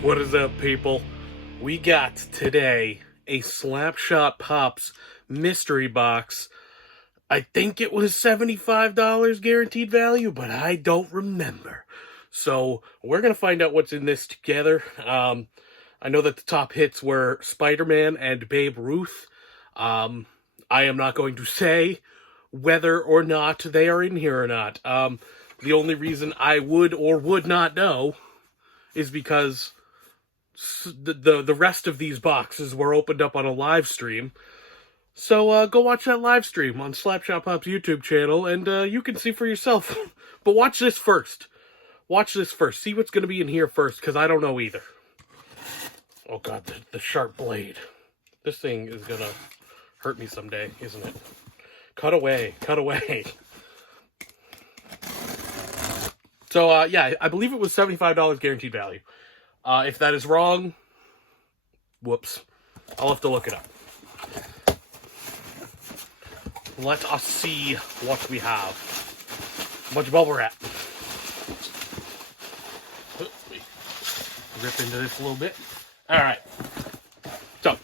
What is up, people? We got today a Slapshotpops mystery box. I think it was $75 guaranteed value, but I don't remember. So we're going to find out what's in this together. I know that the top hits were Spider-Man and Babe Ruth. I am not going to say whether or not they are in here or not. The only reason I would or would not know is because the rest of these boxes were opened up on a live stream. So go watch that live stream on Slapshotpops YouTube channel, and you can see for yourself. But watch this first. Watch this first. See what's going to be in here first, because I don't know either. Oh god, the sharp blade. This thing is going to hurt me someday, isn't it? Cut away. Cut away. So, yeah, I believe it was $75 guaranteed value. If that is wrong, whoops. I'll have to look it up. Let us see what we have. How much bubble wrap? Rip into this a little bit. Alright. So,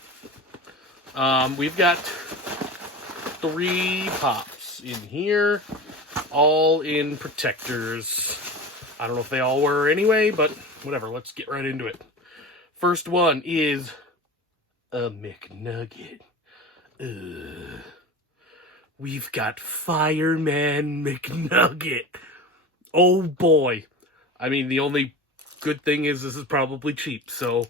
we've got 3 pops in here, all in protectors. I don't know if they all were anyway, but whatever, let's get right into it. First one is a McNugget. We've got Fireman McNugget. Oh boy. I mean, the only good thing is this is probably cheap, so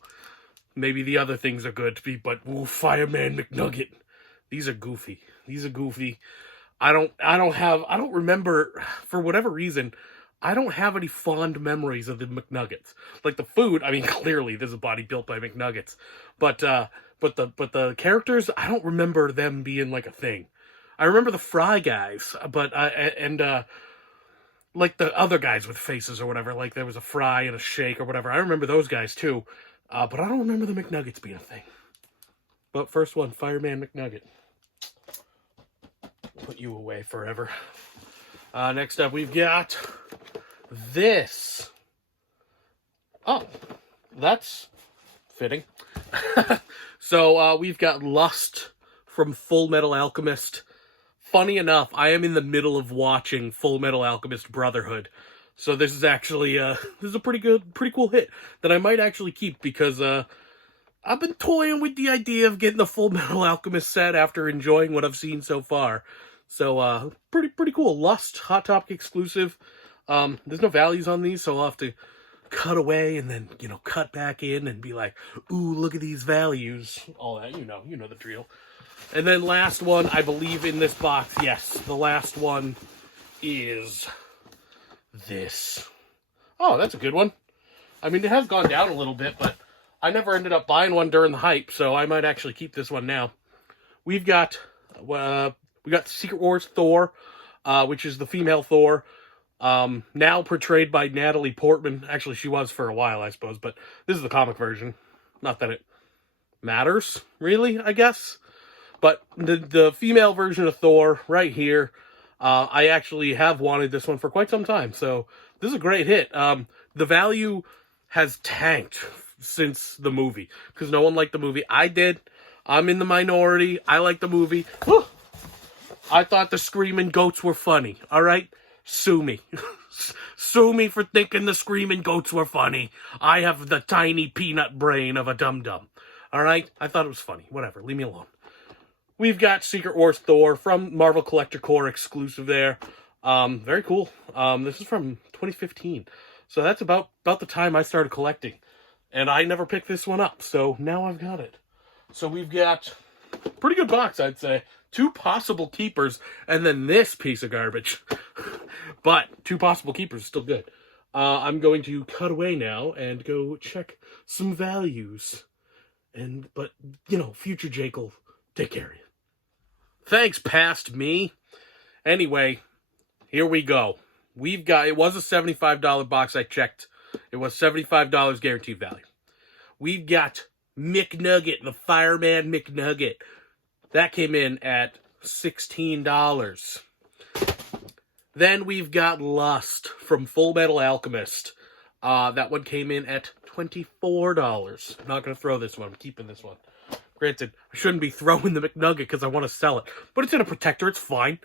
maybe the other things are good, but ooh, Fireman McNugget. These are goofy. These are goofy. I don't remember, for whatever reason, I don't have any fond memories of the McNuggets. Like the food, I mean, clearly this is a body built by McNuggets, but the characters, I don't remember them being like a thing. I remember the Fry guys, but like the other guys with faces or whatever. Like there was a Fry and a Shake or whatever. I remember those guys too, but I don't remember the McNuggets being a thing. But first one, Fireman McNugget. Put you away forever. Next up, we've got this. Oh, that's fitting. So, we've got Lust from Full Metal Alchemist. Funny enough, I am in the middle of watching Full Metal Alchemist Brotherhood. So this is actually, this is a pretty cool hit that I might actually keep because, I've been toying with the idea of getting the Full Metal Alchemist set after enjoying what I've seen so far. So, pretty cool. Lust, Hot Topic exclusive. There's no values on these, so I'll have to cut away and then, cut back in and be like, ooh, look at these values. All that, you know the drill. And then last one, I believe in this box, yes, the last one is this. Oh, that's a good one. I mean, it has gone down a little bit, but I never ended up buying one during the hype, so I might actually keep this one now. We've got, we got Secret Wars Thor, which is the female Thor, now portrayed by Natalie Portman. Actually, she was for a while, I suppose, but this is the comic version. Not that it matters, really, I guess. But the female version of Thor, right here, I actually have wanted this one for quite some time, so this is a great hit. The value has tanked since the movie, because no one liked the movie. I did. I'm in the minority. I like the movie. Whew. I thought the screaming goats were funny, alright? Sue me. Sue me for thinking the screaming goats were funny. I have the tiny peanut brain of a dum-dum. Alright? I thought it was funny. Whatever. Leave me alone. We've got Secret Wars Thor from Marvel Collector Core exclusive there. Very cool. This is from 2015. So that's about the time I started collecting. And I never picked this one up, so now I've got it. So we've got a pretty good box, I'd say. 2 possible keepers, and then this piece of garbage. But 2 possible keepers is still good. I'm going to cut away now and go check some values. But, future Jake will take care of you. Thanks, past me. Anyway, here we go. It was a $75 box, I checked. It was $75 guaranteed value. We've got McNugget, the Fireman McNugget. That came in at $16. Then we've got Lust from Full Metal Alchemist. That one came in at $24. I'm not going to throw this one. I'm keeping this one. Granted, I shouldn't be throwing the McNugget because I want to sell it. But it's in a protector. It's fine.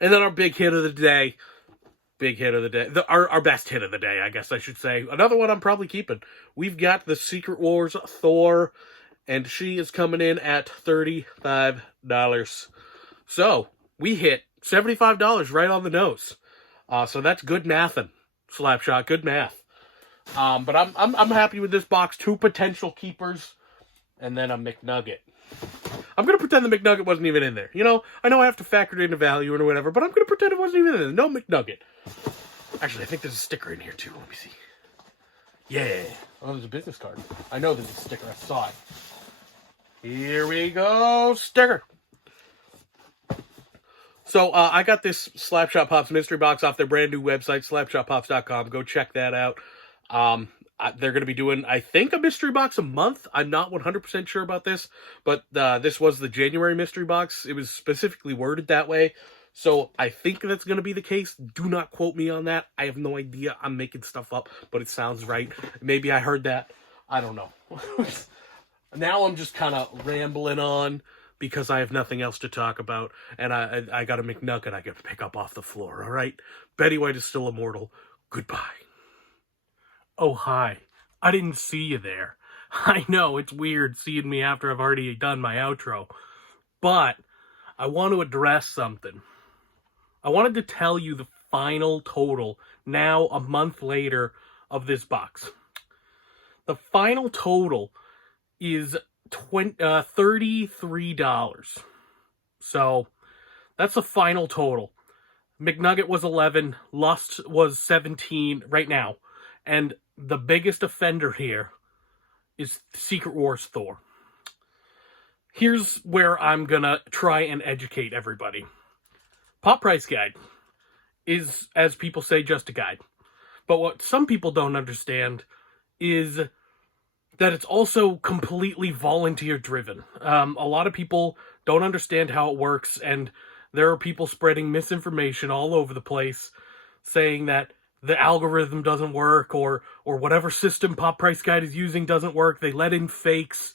And then our big hit of the day. Our best hit of the day, I guess I should say. Another one I'm probably keeping. We've got the Secret Wars Thor. And she is coming in at $35. So, we hit $75 right on the nose. So that's good mathin', Slapshot. Good math. But I'm happy with this box. 2 potential keepers. And then a McNugget. I'm going to pretend the McNugget wasn't even in there. You know, I know I have to factor it into value or whatever, but I'm going to pretend it wasn't even in there. No McNugget. Actually, I think there's a sticker in here, too. Let me see. Yeah. Oh, there's a business card. I know there's a sticker. I saw it. Here we go. Sticker. So, I got this Slapshotpops mystery box off their brand new website, slapshotpops.com. Go check that out. They're going to be doing, I think, a mystery box a month. I'm not 100% sure about this, but this was the January mystery box. It was specifically worded that way, so I think that's going to be the case. Do not quote me on that. I have no idea. I'm making stuff up, but it sounds right. Maybe I heard that. I don't know. Now I'm just kind of rambling on because I have nothing else to talk about, and I got a McNugget I got to pick up off the floor, all right? Betty White is still immortal. Goodbye. Oh, hi. I didn't see you there. I know, it's weird seeing me after I've already done my outro. But I want to address something. I wanted to tell you the final total, now a month later, of this box. The final total is $33. So, that's the final total. McNugget was 11, Lust was 17 right now. And the biggest offender here is Secret Wars Thor. Here's where I'm gonna try and educate everybody. Pop Price Guide is, as people say, just a guide. But what some people don't understand is that it's also completely volunteer-driven. A lot of people don't understand how it works, and there are people spreading misinformation all over the place, saying that the algorithm doesn't work, or whatever system Pop Price Guide is using doesn't work. They let in fakes.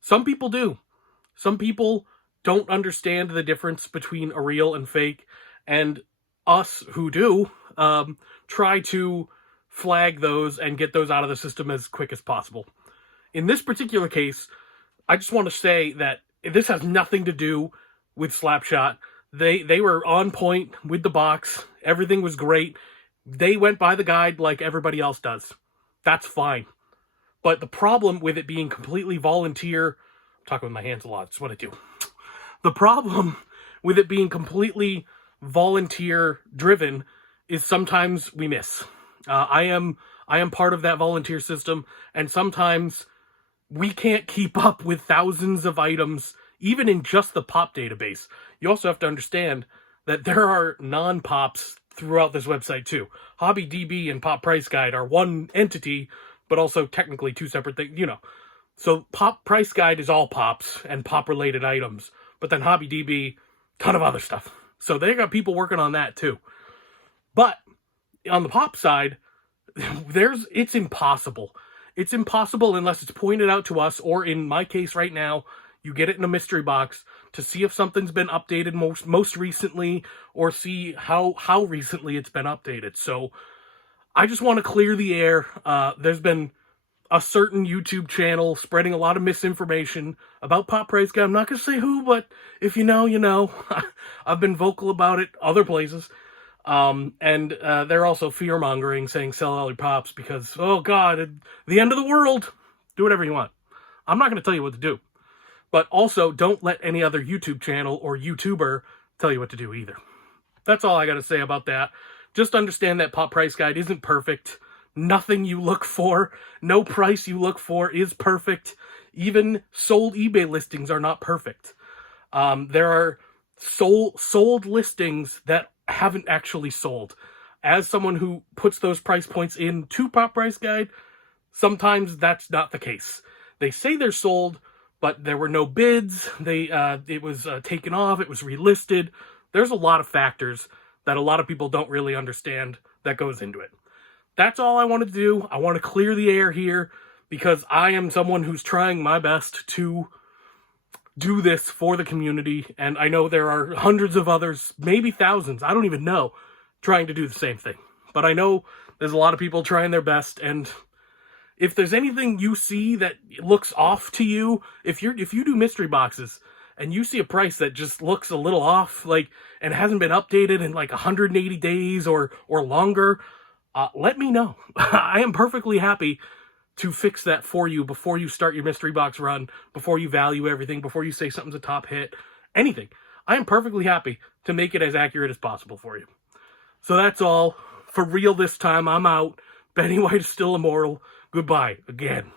Some people do. Some people don't understand the difference between a real and fake, and us who do try to flag those and get those out of the system as quick as possible. In this particular case, I just want to say that this has nothing to do with Slapshot. They were on point with the box. Everything was great. They went by the guide like everybody else does. That's fine. But the problem with it being completely volunteer... I'm talking with my hands a lot. It's what I do. The problem with it being completely volunteer-driven is sometimes we miss. I am part of that volunteer system, and sometimes we can't keep up with thousands of items, even in just the pop database. You also have to understand that there are non-pops throughout this website too. HobbyDB and Pop Price Guide are one entity, but also technically 2 separate things, you know. So Pop Price Guide is all pops and pop-related items, but then HobbyDB, ton of other stuff. So they got people working on that too. But on the pop side, it's impossible. It's impossible unless it's pointed out to us, or in my case right now, you get it in a mystery box to see if something's been updated most recently, or see how recently it's been updated. So I just want to clear the air. There's been a certain YouTube channel spreading a lot of misinformation about Pop Price Guide. I'm not going to say who, but if you know, you know. I've been vocal about it other places. And they're also fear-mongering, saying sell all your pops because, oh God, the end of the world. Do whatever you want. I'm not going to tell you what to do. But also, don't let any other YouTube channel or YouTuber tell you what to do either. That's all I got to say about that. Just understand that Pop Price Guide isn't perfect. Nothing you look for, no price you look for is perfect. Even sold eBay listings are not perfect. There are sold listings that haven't actually sold. As someone who puts those price points into Pop Price Guide, sometimes that's not the case. They say they're sold, but there were no bids. It was taken off. It was relisted. There's a lot of factors that a lot of people don't really understand that goes into it. that's all I wanted to do. I want to clear the air here because I am someone who's trying my best to do this for the community, and I know there are hundreds of others, maybe thousands, I don't even know, trying to do the same thing. But I know there's a lot of people trying their best, and if there's anything you see that looks off to you, if you do mystery boxes and you see a price that just looks a little off, like, and hasn't been updated in like 180 days or longer, let me know. I am perfectly happy to fix that for you before you start your mystery box run, before you value everything, before you say something's a top hit, anything. I am perfectly happy to make it as accurate as possible for you. So that's all. For real this time, I'm out. Benny White is still immortal. Goodbye again.